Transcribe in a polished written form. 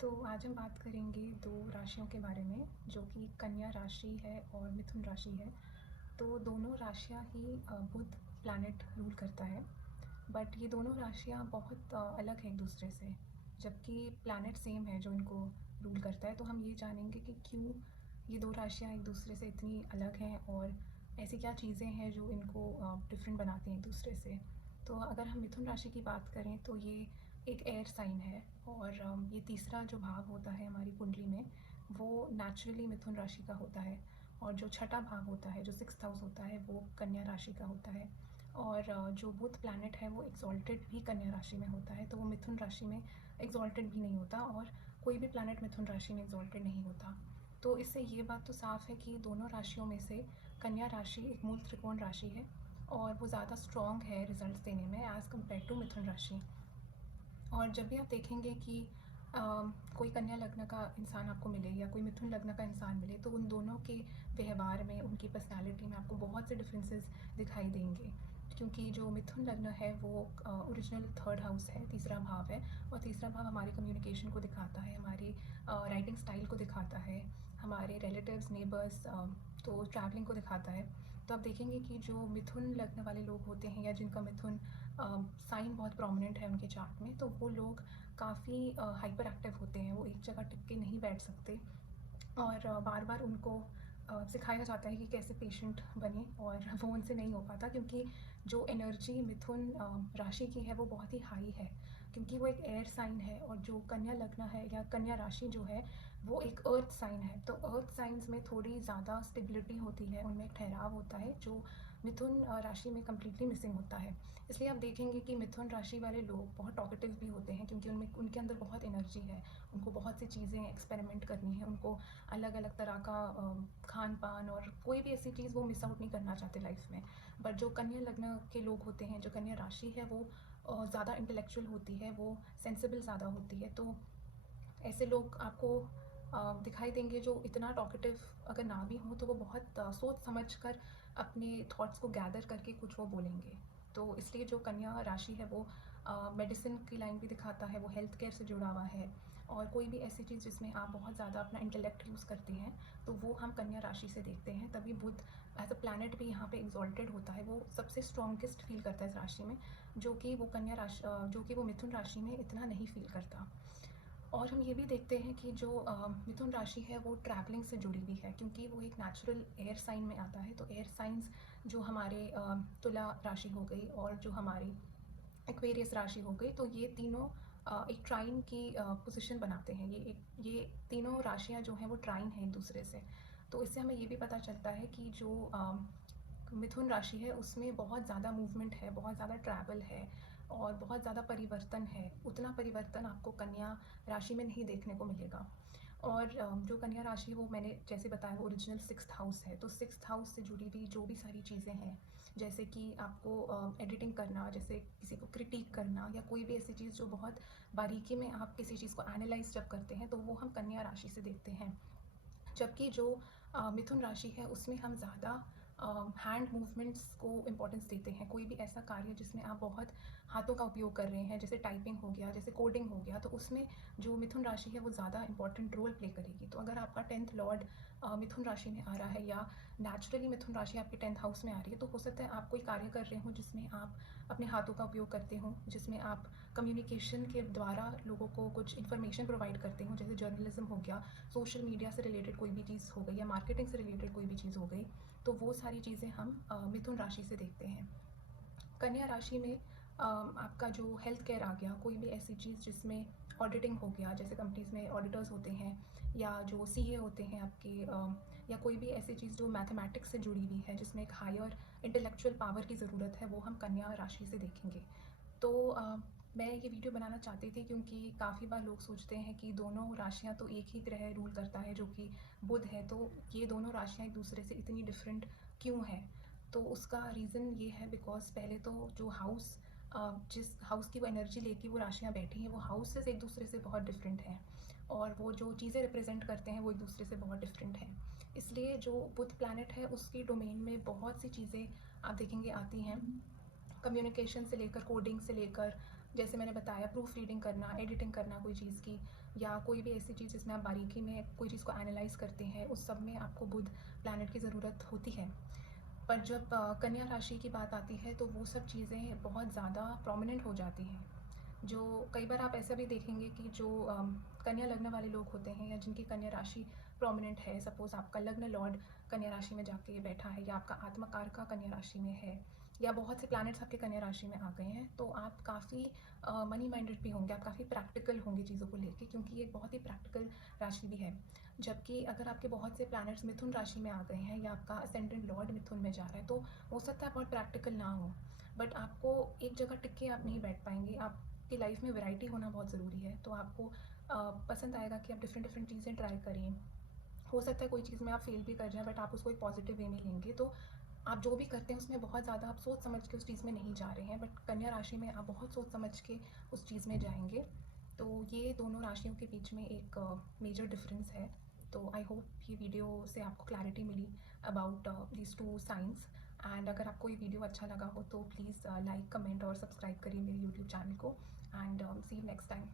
तो आज हम बात करेंगे 2 राशियों के बारे में, जो कि कन्या राशि है और मिथुन राशि है। तो दोनों राशियाँ ही बुध प्लैनेट रूल करता है, बट ये दोनों राशियाँ बहुत अलग हैं एक-दूसरे से। जबकि प्लैनेट सेम है जो इनको रूल करता है, तो हम ये जानेंगे कि क्यों ये 2 राशियाँ एक-दूसरे से इतनी अलग हैं और ऐसी क्या चीज़ें हैं जो इनको डिफरेंट बनाती हैं एक-दूसरे से। तो अगर हम मिथुन राशि की बात करें तो ये एक एयर साइन है और ये तीसरा जो भाव होता है हमारी कुंडली में, वो नेचुरली मिथुन राशि का होता है। और जो छठा भाव होता है, जो 6th हाउस होता है, वो कन्या राशि का होता है। और जो बुध प्लैनेट है वो एक्सॉल्टेड भी कन्या राशि में होता है, तो वो मिथुन राशि में एक्सॉल्टेड भी नहीं होता, और कोई भी प्लैनेट मिथुन राशि में एक्सॉल्टेड नहीं होता। तो इससे ये बात तो साफ़ है कि दोनों राशियों में से कन्या राशि एक मूल त्रिकोण राशि है और वो ज़्यादा स्ट्रॉन्ग है रिजल्ट्स देने में एज़ कम्पेयर टू मिथुन राशि। और जब भी आप देखेंगे कि कोई कन्या लग्न का इंसान आपको मिले या कोई मिथुन लग्न का इंसान मिले, तो उन दोनों के व्यवहार में, उनकी पर्सनैलिटी में आपको बहुत से डिफरेंसेस दिखाई देंगे। क्योंकि जो मिथुन लग्न है वो ओरिजिनल 3rd हाउस है, तीसरा भाव है, और तीसरा भाव हमारी कम्युनिकेशन को दिखाता है, हमारी राइटिंग स्टाइल को दिखाता है, हमारे रिलेटिव्स, नेबर्स, तो ट्रैवलिंग को दिखाता है। तो आप देखेंगे कि जो मिथुन लग्न वाले लोग होते हैं या जिनका मिथुन साइन बहुत प्रोमिनेंट है उनके चार्ट में, तो वो लोग काफ़ी हाइपर एक्टिव होते हैं, वो एक जगह टिक के नहीं बैठ सकते और बार बार उनको सिखाया जाता है कि कैसे पेशेंट बने, और वो उनसे नहीं हो पाता क्योंकि जो एनर्जी मिथुन राशि की है वो बहुत ही हाई है, क्योंकि वो एक एयर साइन है, और जो कन्या लग्न है या कन्या राशि जो है वो एक अर्थ साइन है। तो अर्थ साइंस में थोड़ी ज़्यादा स्टेबिलिटी होती है, उनमें एक ठहराव होता है जो मिथुन राशि में कम्प्लीटली मिसिंग होता है। इसलिए आप देखेंगे कि मिथुन राशि वाले लोग बहुत टॉकेटिव भी होते हैं, क्योंकि उनमें उनके अंदर बहुत एनर्जी है, उनको बहुत सी चीज़ें एक्सपेरिमेंट करनी है, उनको अलग अलग तरह का खान पान और कोई भी ऐसी चीज़ वो मिस आउट नहीं करना चाहते लाइफ में। बट जो कन्या लग्न के लोग होते हैं, जो कन्या राशि है, वो ज़्यादा इंटेलेक्चुअल होती है, वो सेंसिबल ज़्यादा होती है। तो ऐसे लोग आपको दिखाई देंगे जो इतना टॉकेटिव अगर ना भी हो, तो वो बहुत सोच समझ कर अपने थॉट्स को गैदर करके कुछ वो बोलेंगे। तो इसलिए जो कन्या राशि है वो मेडिसिन की लाइन भी दिखाता है, वो हेल्थ केयर से जुड़ा हुआ है, और कोई भी ऐसी चीज़ जिसमें आप बहुत ज़्यादा अपना इंटेलेक्ट यूज़ करते हैं, तो वो हम कन्या राशि से देखते हैं। तभी बुध एज अ प्लैनेट भी यहाँ पे एक्सॉल्टेड होता है, वो सबसे स्ट्रॉन्गेस्ट फील करता है इस राशि में, जो कि वो कन्या राशि जो कि वो मिथुन राशि में इतना नहीं फील करता। और हम ये भी देखते हैं कि जो मिथुन राशि है वो ट्रैवलिंग से जुड़ी हुई है, क्योंकि वो एक नेचुरल एयर साइन में आता है। तो एयर साइंस जो हमारे तुला राशि हो गई और जो हमारी एक्वेरियस राशि हो गई, तो ये तीनों एक ट्राइन की पोजीशन बनाते हैं। ये तीनों राशियाँ जो हैं वो ट्राइन हैं एक दूसरे से। तो इससे हमें ये भी पता चलता है कि जो मिथुन राशि है उसमें बहुत ज़्यादा मूवमेंट है, बहुत ज़्यादा ट्रैवल है और बहुत ज़्यादा परिवर्तन है। उतना परिवर्तन आपको कन्या राशि में नहीं देखने को मिलेगा। और जो कन्या राशि वो मैंने जैसे बताया वो ओरिजिनल 6th हाउस है, तो 6th हाउस से जुड़ी हुई जो भी सारी चीज़ें हैं, जैसे कि आपको एडिटिंग करना, जैसे किसी को क्रिटिक करना, या कोई भी ऐसी चीज़ जो बहुत बारीकी में आप किसी चीज़ को एनालाइज जब करते हैं, तो वो हम कन्या राशि से देखते हैं। जबकि जो मिथुन राशि है उसमें हम ज़्यादा हैंड मूवमेंट्स को इम्पोर्टेंस देते हैं। कोई भी ऐसा कार्य जिसमें आप बहुत हाथों का उपयोग कर रहे हैं, जैसे टाइपिंग हो गया, जैसे कोडिंग हो गया, तो उसमें जो मिथुन राशि है वो ज़्यादा इंपॉर्टेंट रोल प्ले करेगी। तो अगर आपका 10th लॉर्ड मिथुन राशि में आ रहा है, या नेचुरली मिथुन राशि आपके 10th हाउस में आ रही है, तो हो सकता है आप कोई कार्य कर रहे हो जिसमें आप अपने हाथों का उपयोग करते हो, जिसमें आप कम्युनिकेशन के द्वारा लोगों को कुछ इन्फॉर्मेशन प्रोवाइड करते हो, जैसे जर्नलिज्म हो गया, सोशल मीडिया से रिलेटेड कोई भी चीज़ हो गई, या मार्केटिंग से रिलेटेड कोई भी चीज़ हो गई। तो वो सारी चीज़ें हम मिथुन राशि से देखते हैं। कन्या राशि में आपका जो हेल्थ केयर आ गया, कोई भी ऐसी चीज़ जिसमें ऑडिटिंग हो गया, जैसे कंपनीज़ में ऑडिटर्स होते हैं, या जो सीए होते हैं आपके, या कोई भी ऐसी चीज़ जो मैथमेटिक्स से जुड़ी हुई है, जिसमें एक हायर इंटेलेक्चुअल पावर की ज़रूरत है, वो हम कन्या राशि से देखेंगे। तो मैं ये वीडियो बनाना चाहती थी क्योंकि काफ़ी बार लोग सोचते हैं कि दोनों राशियाँ तो एक ही ग्रह रूल करता है, जो कि बुध है, तो ये दोनों राशियाँ एक दूसरे से इतनी डिफरेंट क्यों हैं? तो उसका रीज़न ये है, बिकॉज़ पहले तो जो हाउस जिस हाउस की वो एनर्जी लेके वो राशियाँ बैठी हैं, वो हाउसेस एक दूसरे से बहुत डिफरेंट हैं, और वो जो चीज़ें रिप्रेजेंट करते हैं वो एक दूसरे से बहुत डिफरेंट हैं। इसलिए जो बुध प्लैनेट है उसकी डोमेन में बहुत सी चीज़ें आप देखेंगे आती हैं, कम्युनिकेशन से लेकर, कोडिंग से लेकर, जैसे मैंने बताया, प्रूफ रीडिंग करना, एडिटिंग करना कोई चीज़ की, या कोई भी ऐसी चीज़ जिसमें आप बारीकी में कोई चीज़ को एनालाइज़ करते हैं, उस सब में आपको बुध प्लैनेट की ज़रूरत होती है। पर जब कन्या राशि की बात आती है तो वो सब चीज़ें बहुत ज़्यादा प्रोमिनेंट हो जाती हैं। जो कई बार आप ऐसा भी देखेंगे कि जो कन्या लग्न वाले लोग होते हैं या जिनकी कन्या राशि प्रोमिनेंट है, सपोज़ आपका लग्न लॉर्ड कन्या राशि में जाके बैठा है, या आपका आत्मकारका कन्या राशि में है, या बहुत से प्लैनेट्स आपके कन्या राशि में आ गए हैं, तो आप काफ़ी मनी माइंडेड भी होंगे, आप काफ़ी प्रैक्टिकल होंगे चीज़ों को लेके, क्योंकि ये एक बहुत ही प्रैक्टिकल राशि भी है। जबकि अगर आपके बहुत से प्लैनेट्स मिथुन राशि में आ गए हैं या आपका असेंडेंट लॉर्ड मिथुन में जा रहा है, तो हो सकता है बहुत प्रैक्टिकल ना हो, बट आपको एक जगह टिक के आप नहीं बैठ पाएंगे। आपकी लाइफ में वैरायटी होना बहुत ज़रूरी है, तो आपको पसंद आएगा कि आप डिफरेंट डिफरेंट चीज़ें ट्राई करें। हो सकता है कोई चीज़ में आप फेल भी कर जाएं, बट आप उसको एक पॉजिटिव वे में लेंगे, तो आप जो भी करते हैं उसमें बहुत ज़्यादा आप सोच समझ के उस चीज़ में नहीं जा रहे हैं, बट कन्या राशि में आप बहुत सोच समझ के उस चीज़ में जाएंगे। तो ये दोनों राशियों के बीच में एक मेजर डिफरेंस है। तो आई होप ये वीडियो से आपको क्लैरिटी मिली about these two science. And अगर आपको ये वीडियो अच्छा लगा हो तो प्लीज़ लाइक, कमेंट और सब्सक्राइब करिए मेरे यूट्यूब चैनल को। And see you next time.